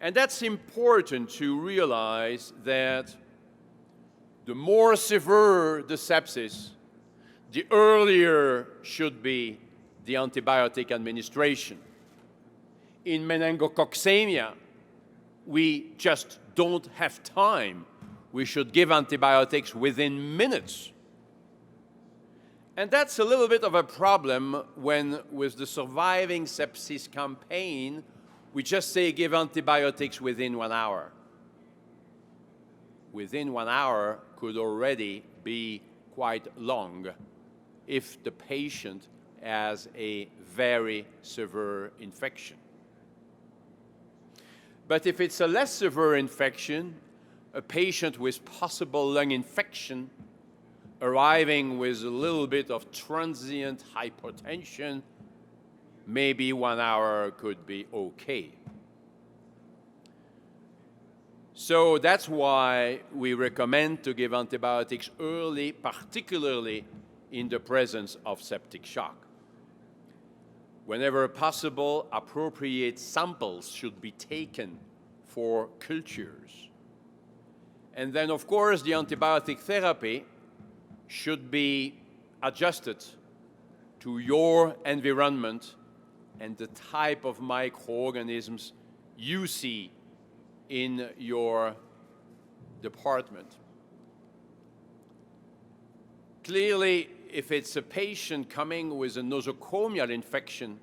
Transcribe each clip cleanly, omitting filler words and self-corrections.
And that's important to realize that the more severe the sepsis, the earlier should be the antibiotic administration. In meningococcemia, we just don't have time. We should give antibiotics within minutes. And that's a little bit of a problem when, with the Surviving Sepsis campaign, we just say give antibiotics within 1 hour. Within 1 hour could already be quite long if the patient has a very severe infection. But if it's a less severe infection, a patient with possible lung infection arriving with a little bit of transient hypertension, maybe 1 hour could be okay. So that's why we recommend to give antibiotics early, particularly in the presence of septic shock. Whenever possible, appropriate samples should be taken for cultures. And then, of course, the antibiotic therapy should be adjusted to your environment and the type of microorganisms you see in your department. Clearly, if it's a patient coming with a nosocomial infection,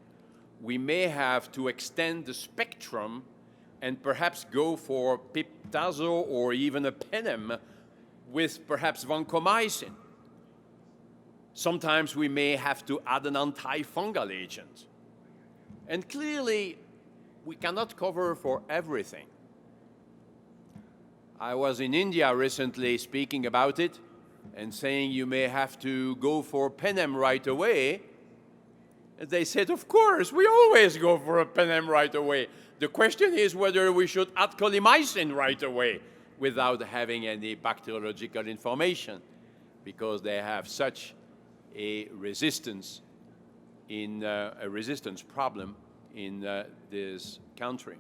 we may have to extend the spectrum and perhaps go for piptazo or even a penem with perhaps vancomycin. Sometimes we may have to add an antifungal agent. And clearly, we cannot cover for everything. I was in India recently speaking about it and saying you may have to go for penem right away. And they said, of course, we always go for a penem right away. The question is whether we should add colimycin right away without having any bacteriological information, because they have such a resistance problem in this country.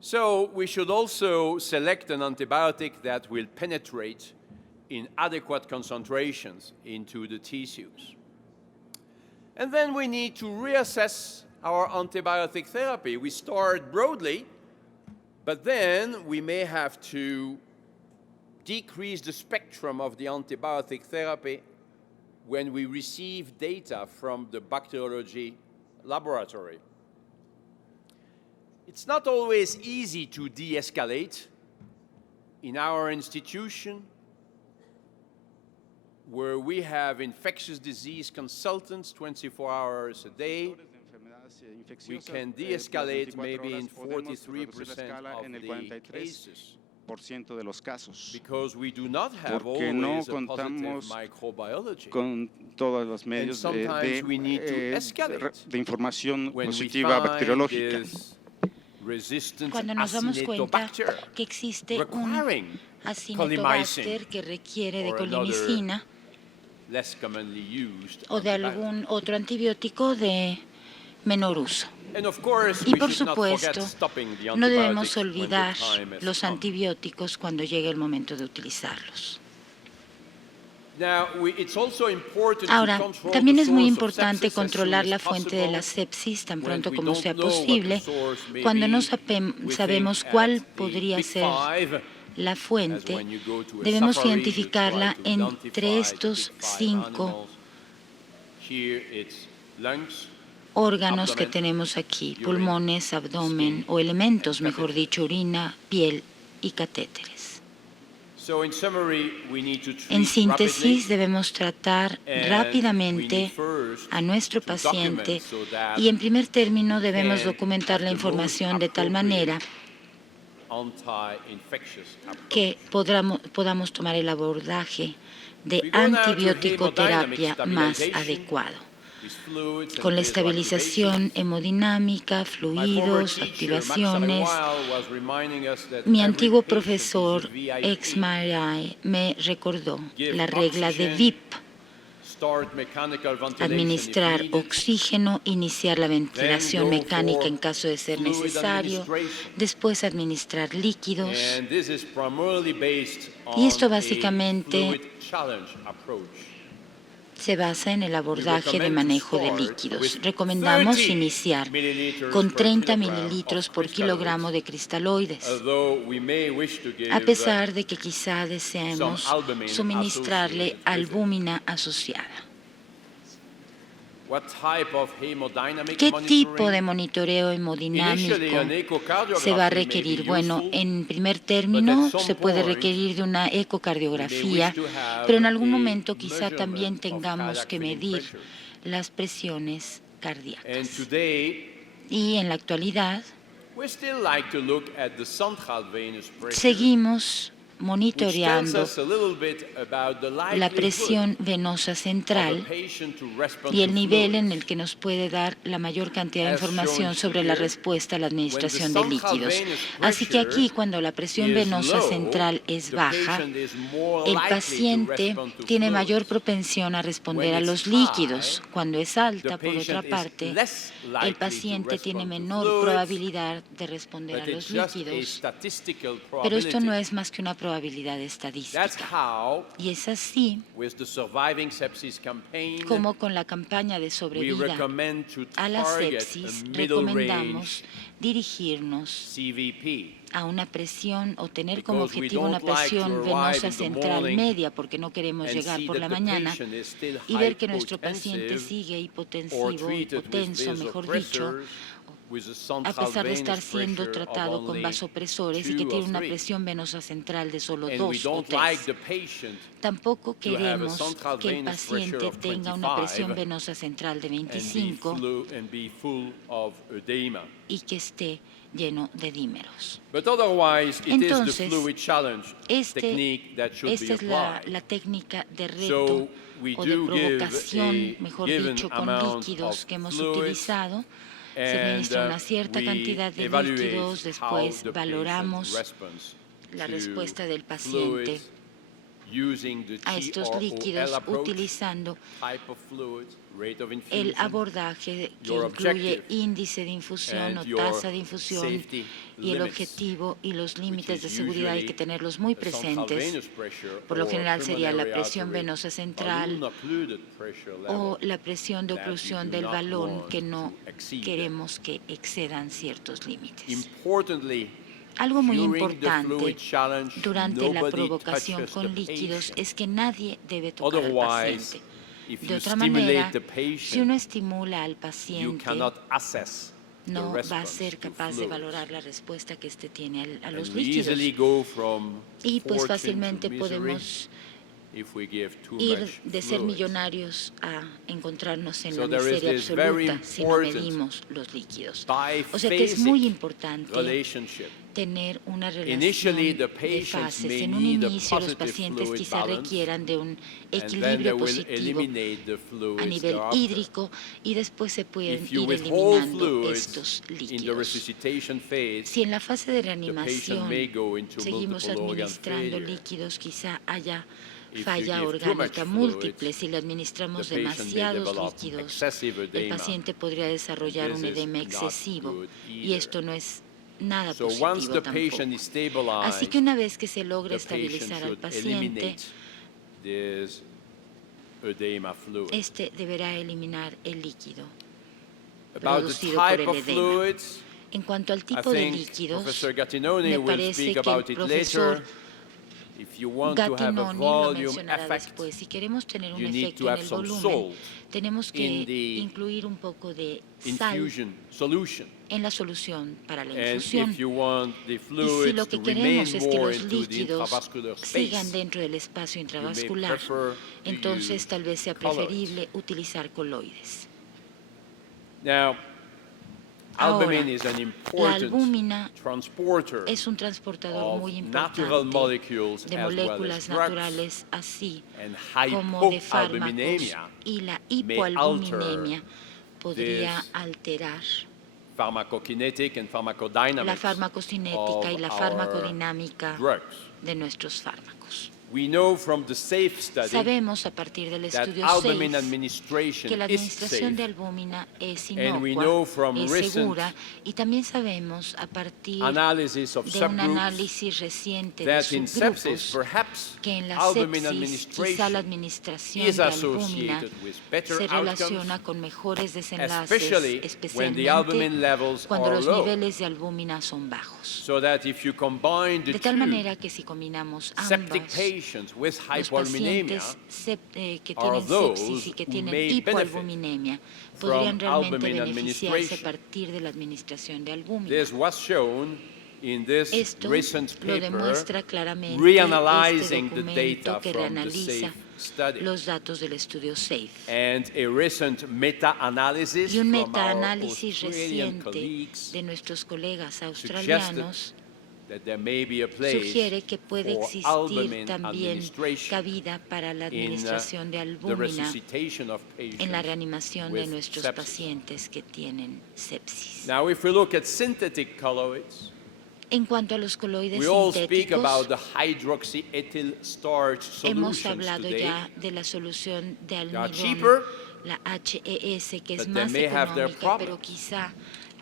So we should also select an antibiotic that will penetrate in adequate concentrations into the tissues. And then we need to reassess our antibiotic therapy. We start broadly, but then we may have to decrease the spectrum of the antibiotic therapy when we receive data from the bacteriology laboratory. It's not always easy to de-escalate. In our institution, where we have infectious disease consultants 24 hours a day, we can de-escalate maybe in 43% of the cases. De los casos, because we do not have porque no always a positive contamos microbiology. con todos los medios de información positiva bacteriológica. Cuando nos damos cuenta que existe un Acinetobacter que requiere de colimicina o de algún otro antibiótico de menor uso. Y por supuesto, no debemos olvidar los antibióticos cuando llegue el momento de utilizarlos. Ahora, también es muy importante controlar la fuente de la sepsis tan pronto como sea posible. Cuando no sabemos cuál podría ser la fuente, debemos identificarla entre estos 5 órganos que tenemos aquí: pulmones, abdomen, o elementos, mejor dicho, orina, piel y catéteres. En síntesis, debemos tratar rápidamente a nuestro paciente y, en primer término, debemos documentar la información de tal manera que podamos tomar el abordaje de antibiótico-terapia más adecuado, con la estabilización hemodinámica, fluidos, activaciones. Mi antiguo profesor, ex Mariae, me recordó la regla de VIP, administrar oxígeno, iniciar la ventilación mecánica en caso de ser necesario, después administrar líquidos. Y esto básicamente se basa en el abordaje de manejo de líquidos. Recomendamos iniciar con 30 mililitros por kilogramo de cristaloides, a pesar de que quizá deseemos suministrarle albúmina asociada. ¿Qué tipo de monitoreo hemodinámico se va a requerir? Bueno, en primer término, se puede requerir de una ecocardiografía, pero en algún momento quizá también tengamos que medir las presiones cardíacas. Y en la actualidad, seguimos monitoreando la presión venosa central y el nivel en el que nos puede dar la mayor cantidad de información sobre la respuesta a la administración de líquidos. Así que aquí, cuando la presión venosa central es baja, el paciente tiene mayor propensión a responder a los líquidos. Cuando es alta, por otra parte, el paciente tiene menor probabilidad de responder a los líquidos. Pero esto no es más que una probabilidad estadística. Y es así como con la campaña de sobrevida a la sepsis recomendamos dirigirnos a una presión o tener como objetivo una presión venosa central media, porque no queremos llegar por la mañana y ver que nuestro paciente sigue hipotensivo, hipotenso, mejor dicho, a pesar de estar siendo tratado con vasopresores y que tiene una presión venosa central de solo 2 o 3. Tampoco queremos que el paciente tenga una presión venosa central de 25 y que esté lleno de dímeros. Entonces, esta es la técnica de reto o de provocación, mejor dicho, con líquidos que hemos utilizado. Se administra una cierta cantidad de líquidos, después valoramos la respuesta del paciente a estos líquidos utilizando el abordaje que incluye índice de infusión o tasa de infusión y el objetivo y los límites de seguridad hay que tenerlos muy presentes. Por lo general sería la presión venosa central o la presión de oclusión del balón que no queremos que excedan ciertos límites. Algo muy importante durante la provocación con líquidos es que nadie debe tocar al paciente. De otra manera, si uno estimula al paciente, no va a ser capaz de valorar la respuesta que éste tiene a los líquidos. Y pues fácilmente podemos ir de ser millonarios a encontrarnos en la miseria absoluta si no medimos los líquidos. O sea que es muy importante tener una relación de fases. En un inicio, los pacientes quizá requieran de un equilibrio positivo a nivel hídrico y después se pueden ir eliminando estos líquidos. Si en la fase de reanimación seguimos administrando líquidos, quizá haya falla orgánica múltiple. Si le administramos demasiados líquidos, el paciente podría desarrollar un edema excesivo y esto no es nada positivo tampoco. Así que una vez que se logra estabilizar al paciente, este deberá eliminar el líquido producido por el edema. En cuanto al tipo de líquidos, me parece que el profesor Gattinoni lo mencionará después. Si queremos tener un efecto en el volumen, tenemos que incluir un poco de sal en la solución para la infusión. Y si lo que queremos es que los líquidos sigan dentro del espacio intravascular, entonces tal vez sea preferible utilizar coloides. Ahora, la albúmina es un transportador muy importante de moléculas naturales, así como de fármacos, y la hipoalbuminemia podría alterar la farmacocinética y la farmacodinámica de nuestros fármacos. We know from the SAFE study Sabemos a partir del that estudio albumin 6 administration que la is administración de safe. albúmina es And we know inocua, from es recent segura, y también sabemos a partir analysis of de un subgroups análisis reciente de that in sepsis, subgrupos perhaps que en la albumin sepsis quizá la administration administración is de albúmina associated with better se relaciona outcomes, con mejores desenlaces, especially when the albumin especialmente levels cuando are los low. niveles de albúmina son bajos. So that if you combine the De tal two, manera que si combinamos septic ambas, patients with los hypoalbuminemia pacientes que are tienen those sepsis y que who tienen may hipoalbuminemia from podrían realmente albumin beneficiarse a administration. partir de la administración de albúmina. This was shown in this Esto recent lo paper demuestra claramente reanalyzing este the data documento que from the reanaliza SAFE study. los datos del estudio SAFE. And a recent meta-analysis Y un from our meta-análisis Australian reciente colleagues de nuestros colegas suggested australianos that there may be a place sugiere que puede for existir albumin también administration cabida para la in administración de the albúmina resuscitation of en la patients reanimación de with nuestros sepsis. pacientes que tienen sepsis. Now, if we look at synthetic colloids, En cuanto a los coloides we all speak sintéticos, about the hydroxyethyl starch hemos solutions hablado today. ya de la solución de are almidón, cheaper, la HES, que es but they más may have their económica, pero problems, quizá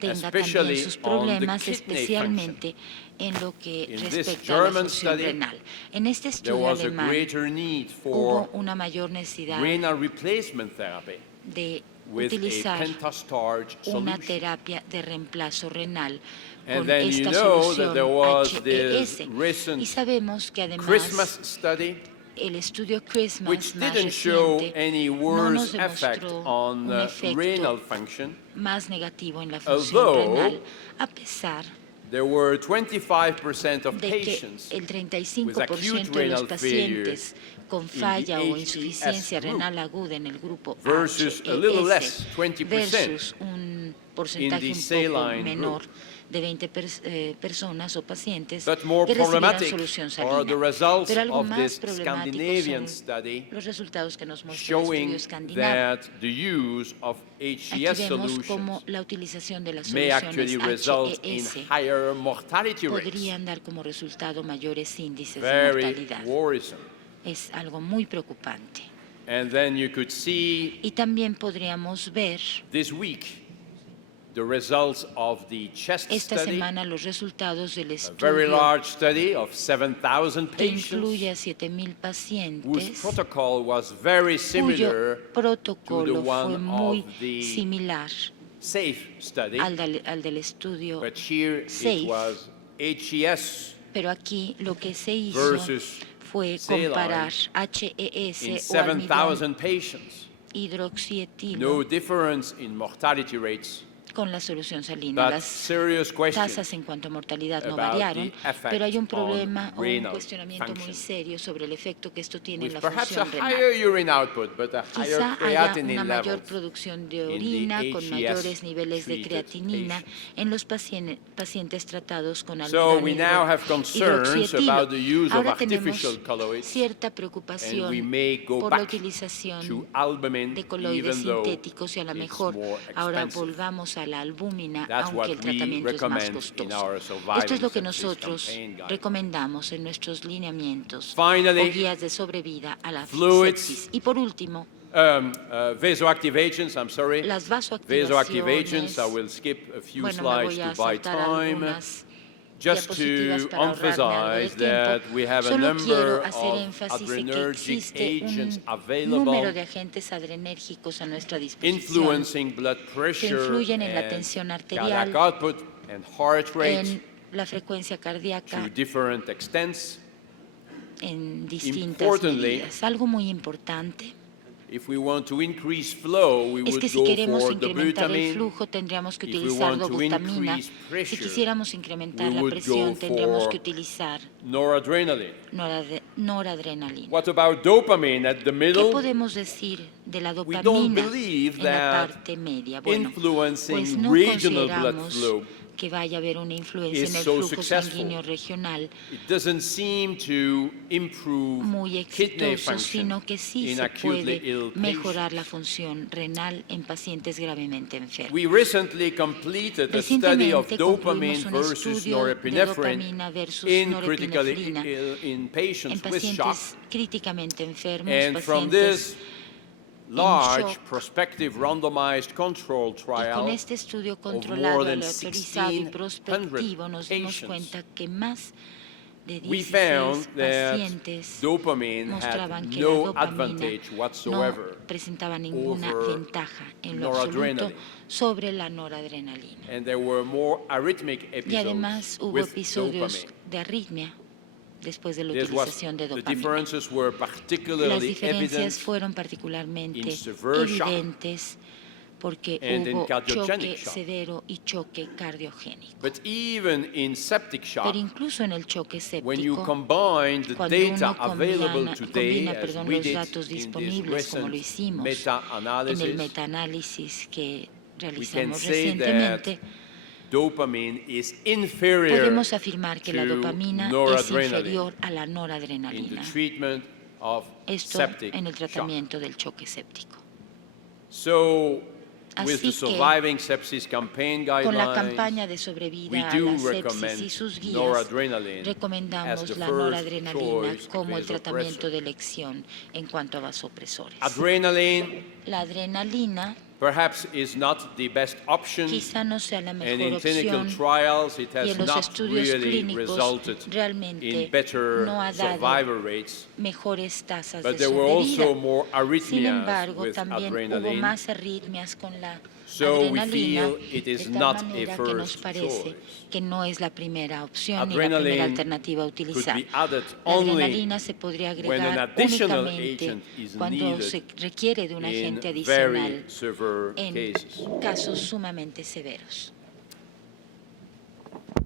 tenga especially también sus on the problemas, kidney especialmente en lo que In this respecta a la German función study, renal. En este There estudio was a alemán greater need hubo for una mayor necesidad renal replacement therapy de with a utilizar pentastarch una solution. terapia de reemplazo renal And con then you esta know that there was solución this HES. recent Y sabemos que además Christmas study el estudio Christmas which más didn't show reciente any no nos worse effect demostró on un efecto renal function. más negativo en la función Although renal, a pesar There were 25% of de que patients el with 35% acute de los renal pacientes con in the falla o HES insuficiencia group renal aguda en el grupo versus a little HES less, 20%, versus un porcentaje in un the poco saline menor group. de 20 personas o pacientes But more que recibirán problematic solución are the salina. results Pero algo of más this problemático Scandinavian son study los resultados que nos muestra el estudio showing escandinavo. that the use of Aquí HES vemos cómo solutions la utilización de las may actually soluciones result in HES higher mortality rates. podrían dar como resultado mayores índices de Very mortalidad. worrisome. Es algo muy preocupante. And then you could see Y también podríamos ver this week the results of the CHEST esta study, semana los resultados del a very estudio large study of 7,000 que incluye patients a 7,000 whose pacientes protocol was very similar cuyo protocolo to the one fue muy of the similar SAFE study, al del estudio but here SAFE. it was HES Pero aquí lo que se hizo versus fue saline comparar in HES o almidón 7,000 patients. hidroxietilo No difference in mortality rates, con la solución salina. but Las serious questions tasas en cuanto a mortalidad no about variaron, the effect pero hay un on problema o un renal cuestionamiento muy function. serio sobre el efecto que esto tiene en with la perhaps a función renal. higher urine output, but a higher Quizá haya creatinine una mayor levels. producción de in the orina con HES mayores niveles de treated creatinina patients. en los pacientes tratados con So almidón we now have concerns hidroxietilo. about the use of Ahora tenemos artificial colloids, cierta and preocupación we may go por la back utilización to albumin, de coloides even though sintéticos y a lo it's mejor more ahora expensive. volvamos a la albúmina, That's aunque what el we tratamiento es más recommend in costoso. our Esto es surviving lo que sepsis nosotros campaign guidelines. recomendamos en nuestros lineamientos Finally, o guías de sobrevida a la fluids. sepsis. Y por último, Vasoactive agents, I'm sorry. las Vasoactive vasoactivaciones. agents, I will skip a few Bueno, me slides voy a to buy saltar time. algunas Just diapositivas to para ahorrarme algo de emphasize tiempo. that we have a Solo number quiero hacer of énfasis en que adrenergic existe agents un available número de agentes adrenérgicos a nuestra disposición influencing blood pressure influyen en la and tensión cardiac arterial, output and heart rate en la frecuencia cardíaca to different extents. en distintas Importantly, medidas. Algo muy importante If we want to increase flow, we es would que si go queremos for incrementar el dobutamine. flujo tendríamos que If we utilizar want to dobutamina. increase Si pressure, quisiéramos incrementar we la would presión go tendríamos for que utilizar Noradrenaline. noradrenalina. What about dopamine at the ¿Qué middle? podemos decir de la We don't dopamina believe en la that parte media? Bueno, influencing pues no regional blood consideramos flow que vaya a haber una influencia is en el so flujo successful. sanguíneo regional It doesn't seem to improve muy kidney exitoso, function sino que sí in se acutely puede ill mejorar la patients. función renal en pacientes gravemente enfermos. We recently completed a study of Recientemente dopamine concluimos un versus estudio de norepinephrine dopamina versus in critically norepinefrina ill in en patients with shock. pacientes críticamente enfermos, And from pacientes this en large shock. prospective randomized control Y con trial este estudio of controlado, more than aleatorizado y 1,600 prospectivo, nos dimos patients, cuenta que más de we 16 found that pacientes dopamine mostraban had que la no dopamina advantage no whatsoever presentaba ninguna over ventaja en lo absoluto noradrenaline. sobre la noradrenalina. And there were more arrhythmic Y episodes además hubo with episodios dopamine. de arritmia después de la This was, utilización de the dopamina. differences were Las particularly diferencias evident fueron particularmente in severe shock evidentes porque and in hubo cardiogenic choque shock. severo y choque cardiogénico. But even in septic shock, Pero incluso en el choque when you séptico, combine the cuando data uno available today, combina as we los did datos in this disponibles, como lo recent hicimos en el meta-analysis, metaanálisis que we can realizamos say that recientemente, dopamine is inferior podemos afirmar que la to dopamina es noradrenaline inferior a la in the noradrenalina. treatment of Esto septic en el shock. tratamiento del choque séptico. So, with Así the que, Surviving Sepsis Campaign con la guidelines, campaña de we sobrevida a do la sepsis recommend y sus guías, noradrenaline as recomendamos the la first noradrenalina choice como el tratamiento vasopressor. de elección en cuanto a vasopresores. Adrenaline La adrenalina perhaps is not the best option, quizá no sea la and mejor in clinical opción trials it y has en los not estudios really clínicos resulted realmente in better no ha dado survival rates. mejores tasas But de there were also sobrevida. more Sin arrhythmias embargo, with también hubo adrenaline, más arritmias con la so we adrenalina, feel it de is tal not a manera que nos first parece choice. que no es la primera opción ni la Adrenaline primera alternativa a could utilizar. be added La only adrenalina se podría when an agregar additional únicamente agent is cuando needed se requiere de un in agente very adicional severe en cases. casos sumamente severos.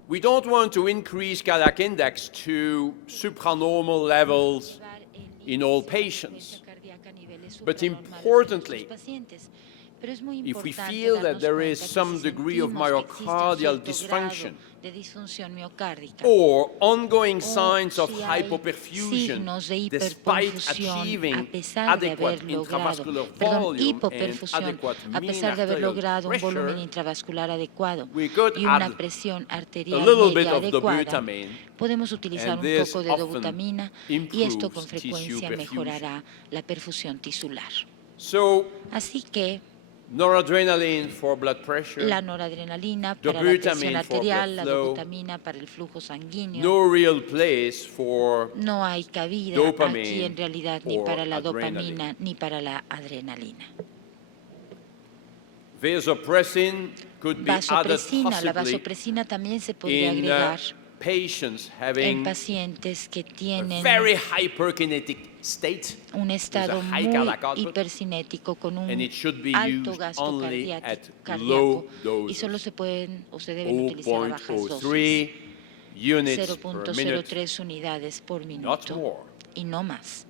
We don't want to increase cardiac index to supranormal levels in all patients. But importantly, if we feel that there is some degree of myocardial dysfunction or ongoing signs of hypoperfusion despite achieving adequate intravascular volume and adequate a mean pesar de haber arterial logrado un volumen pressure, intravascular adecuado we could y una add presión a arterial little bit media of adecuada, dobutamine, podemos utilizar and un this poco de often dobutamina y esto con improves frecuencia tissue perfusion. mejorará la perfusión tisular. So, Así que noradrenaline for blood pressure, la noradrenalina para la presión dobutamine for arterial, la blood flow, dobutamina para el flujo sanguíneo. no real place for No hay cabida dopamine aquí en realidad ni or para la adrenaline. dopamina ni para la adrenalina. vasopressin could be added Vasopresina, la possibly vasopresina también se podría in agregar patients en having pacientes que a tienen very hyperkinetic state un estado high muy cardiac output, hipercinético con un and it should be alto used gasto only at cardíaco low y doses, solo se pueden o se deben utilizar a bajas dosis, 0.03 units per minute, 0.03 unidades por not minuto more. y no más.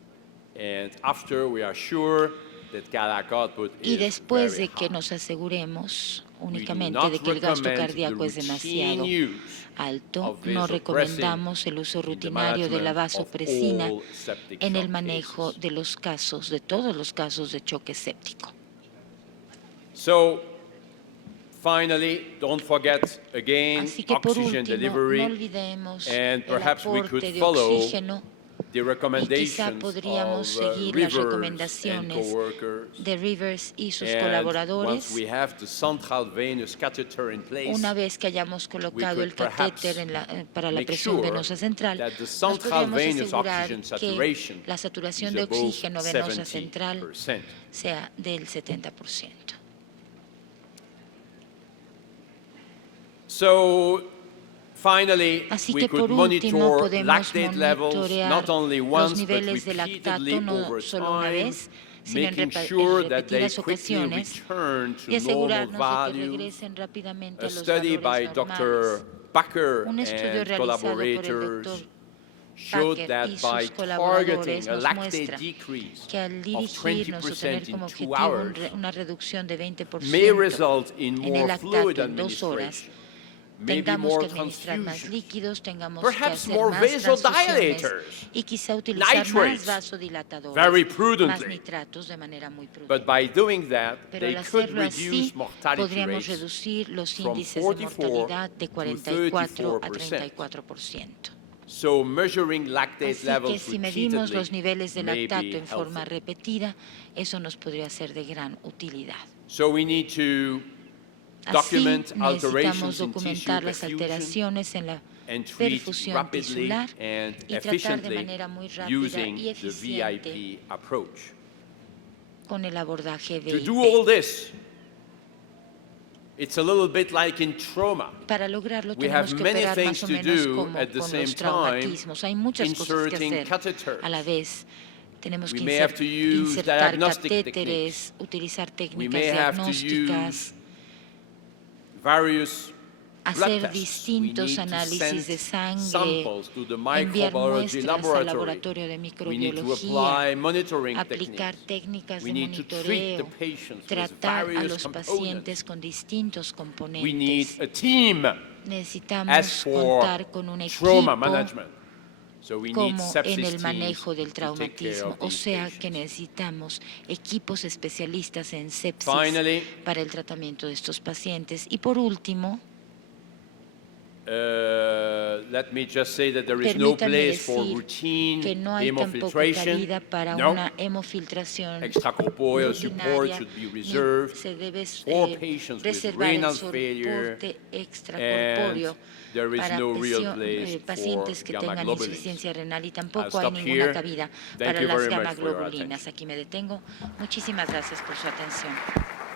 And after we are sure that cardiac output Y is después very de que high. nos aseguremos We do únicamente not de que el gasto recommend cardíaco the es demasiado routine use alto, of no vasopressin recomendamos el uso in the rutinario de la management of vasopresina all septic en el shock manejo cases. de los casos, de todos los casos de choque séptico. So, finally, don't forget again Así que por oxygen último, delivery, no olvidemos and el perhaps we aporte could de follow oxígeno the y quizá recommendations podríamos of seguir las Rivers and recomendaciones coworkers. de Rivers y sus And colaboradores. once we have the central venous catheter in place, Una vez que hayamos colocado el could perhaps catéter para la make presión sure venosa central, that the nos central podríamos venous asegurar oxygen que saturation la saturación is de above oxígeno venosa central 70%. sea del 70%. So, finally, Así we que could por último monitor podemos lactate levels monitorear not only los once but niveles de repeatedly lactato no over solo una time, vez, sino en making sure that they repetidas quickly ocasiones return to y normal asegurarnos de que values. regresen rápidamente A a los study by valores Dr. normales. Bakker Un estudio and realizado por el collaborators doctor showed Bakker that y sus by colaboradores targeting a nos lactate muestra decrease que al of dirigirnos o 20% tener in como 2 objetivo hours una reducción de may 20% result in en el more fluid lactato en 2 horas administration maybe tengamos more que administrar más transfusions, líquidos, tengamos perhaps que hacer more más transfusiones vasodilators, y quizá utilizar más nitrates, vasodilatadores, very más prudently. nitratos de manera muy But prudente. by doing that, Pero they al could hacerlo así, reduce mortality podríamos rates reducir los from índices de 44 mortalidad de to 44 a 34%. 34%. So measuring lactate Así que levels si medimos repeatedly los niveles de may lactato be en forma helpful. repetida, eso nos podría ser de gran utilidad. So we need to Así document necesitamos alterations in documentar tissue las perfusion alteraciones en la and treat perfusión rapidly tisular and y tratar de efficiently manera muy rápida using y the eficiente VIP approach. con el abordaje To do VIP. all this, it's a little bit like in trauma. Para lograrlo We tenemos have que many operar things más o to menos do como at the con same los time, traumatismos. Hay muchas cosas que inserting hacer catheters. a la vez. Tenemos We que may have to use insertar diagnostic catéteres, utilizar We técnicas may have to diagnósticas, use various blood hacer tests. We distintos need to análisis de send sangre, samples to the enviar microbiology muestras al laboratory. laboratorio de We need to microbiología, apply monitoring aplicar techniques. técnicas We de need to treat the monitoreo, patients with tratar a various los components. pacientes con distintos We need componentes. a team as Necesitamos for contar con un trauma equipo management. So we need como en sepsis el manejo del teams to take care traumatismo. of O these sea que patients. necesitamos equipos especialistas en sepsis Finally, para el tratamiento de estos pacientes. Y por último, let me just say that there is no permítanme place for decir routine que no hay tampoco hemofiltration. cabida para No. una hemofiltración Extracorporeal support rutinaria, should be ni reserved se debe for patients with reservar el renal failure, soporte extracorpóreo and there is para no real place pacientes for que gamma tengan globulins. insuficiencia renal y I'll tampoco hay stop ninguna here. cabida Thank para you las very much gamma for your globulinas. attention. Aquí me detengo. Muchísimas gracias por su atención.